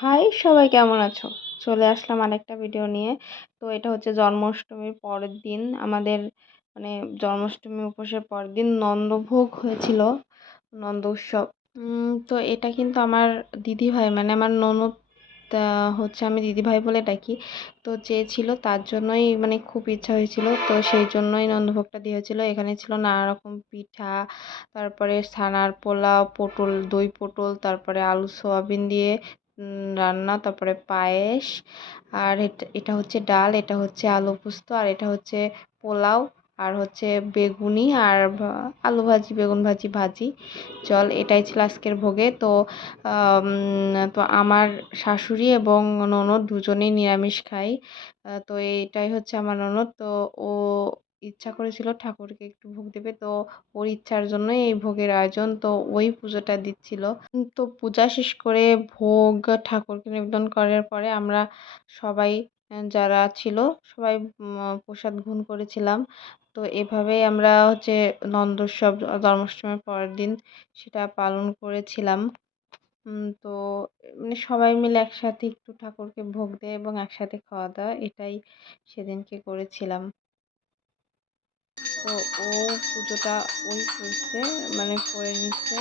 High সবাই, কেমন আছো? চলে আসলাম আরেকটা ভিডিও নিয়ে। তো এটা হচ্ছে জন্মাষ্টমীর পরের দিন আমাদের, মানে জন্মাষ্টমী উপোসের পরের দিন নন্দভোগ হয়েছিল, নন্দ উৎসব। তো এটা কিন্তু আমার দিদি ভাই, মানে আমার ননদ, হচ্ছে আমি দিদি ভাই বলে ডাকি। তো চেয়েছিল, তার জন্যই মানে খুব ইচ্ছা হয়েছিল, তো সেই জন্যই নন্দভোগটা দিয়েছিল। এখানে ছিল নানা রকম পিঠা, তারপরে ছানার পোলাও, পটল, দই পটল, তারপরে আলু সোয়াবিন দিয়ে রান্না, তারপরে পায়েস। আর এটা এটা হচ্ছে ডাল, এটা হচ্ছে আলু পোস্ত, আর এটা হচ্ছে পোলাও, আর হচ্ছে বেগুনি আর আলু ভাজি, বেগুন ভাজি, ভাজি জল। এটাই ছিল আজকের ভোগে। তো আমার শাশুড়ি এবং ননদ দুজনেই নিরামিষ খাই। তো এটাই হচ্ছে আমার ননদ। তো ও ইচ্ছা করেছিল ঠাকুরকে একটু ভোগ দেবে, তো ওর ইচ্ছার জন্যই এই ভোগের আয়োজন। তো ওই পুজোটা দিচ্ছিল। তো পূজা শেষ করে ভোগ ঠাকুরকে নিবেদন করার পরে আমরা সবাই, যারা ছিল সবাই প্রসাদ গ্রহণ করেছিলাম। তো এভাবেই আমরা হচ্ছে নন্দোৎসব, জন্মাষ্টমীর পরের দিন সেটা পালন করেছিলাম। তো মানে সবাই মিলে একসাথে একটু ঠাকুরকে ভোগ দেয় এবং একসাথে খাওয়া দাওয়া, এটাই সেদিনকে করেছিলাম। তো ও পুজোটা ওই করছে, মানে করে নিচ্ছে।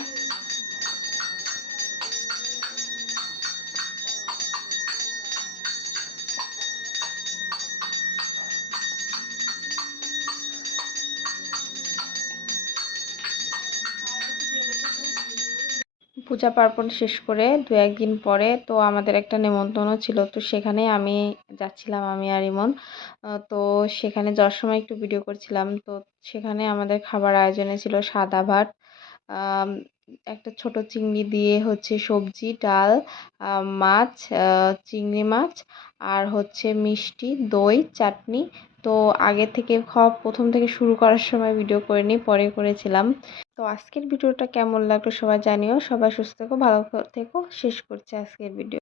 পূজা পার্বণ শেষ করে দু একদিন পরে তো আমাদের একটা নেমন্তন্ন ছিল, তো সেখানে আমি যাচ্ছিলাম, আমি আর ইমন। তো সেখানে যাওয়ার সময় একটু ভিডিও করছিলাম। তো সেখানে আমাদের খাবার আয়োজনে ছিল সাদা ভাত, আম, একটা ছোট চিংড়ি দিয়ে হচ্ছে সবজি, ডাল, মাছ, চিংড়ি মাছ, আর হচ্ছে মিষ্টি, দই, চাটনি। তো আগে থেকে খাওয়া, প্রথম থেকে শুরু করার সময় ভিডিও করিনি, পরে করেছিলাম। তো আজকের ভিডিওটা কেমন লাগলো সবাই জানিও। সবাই সুস্থ থেকো, ভালো থেকো। শেষ করছি আজকের ভিডিও।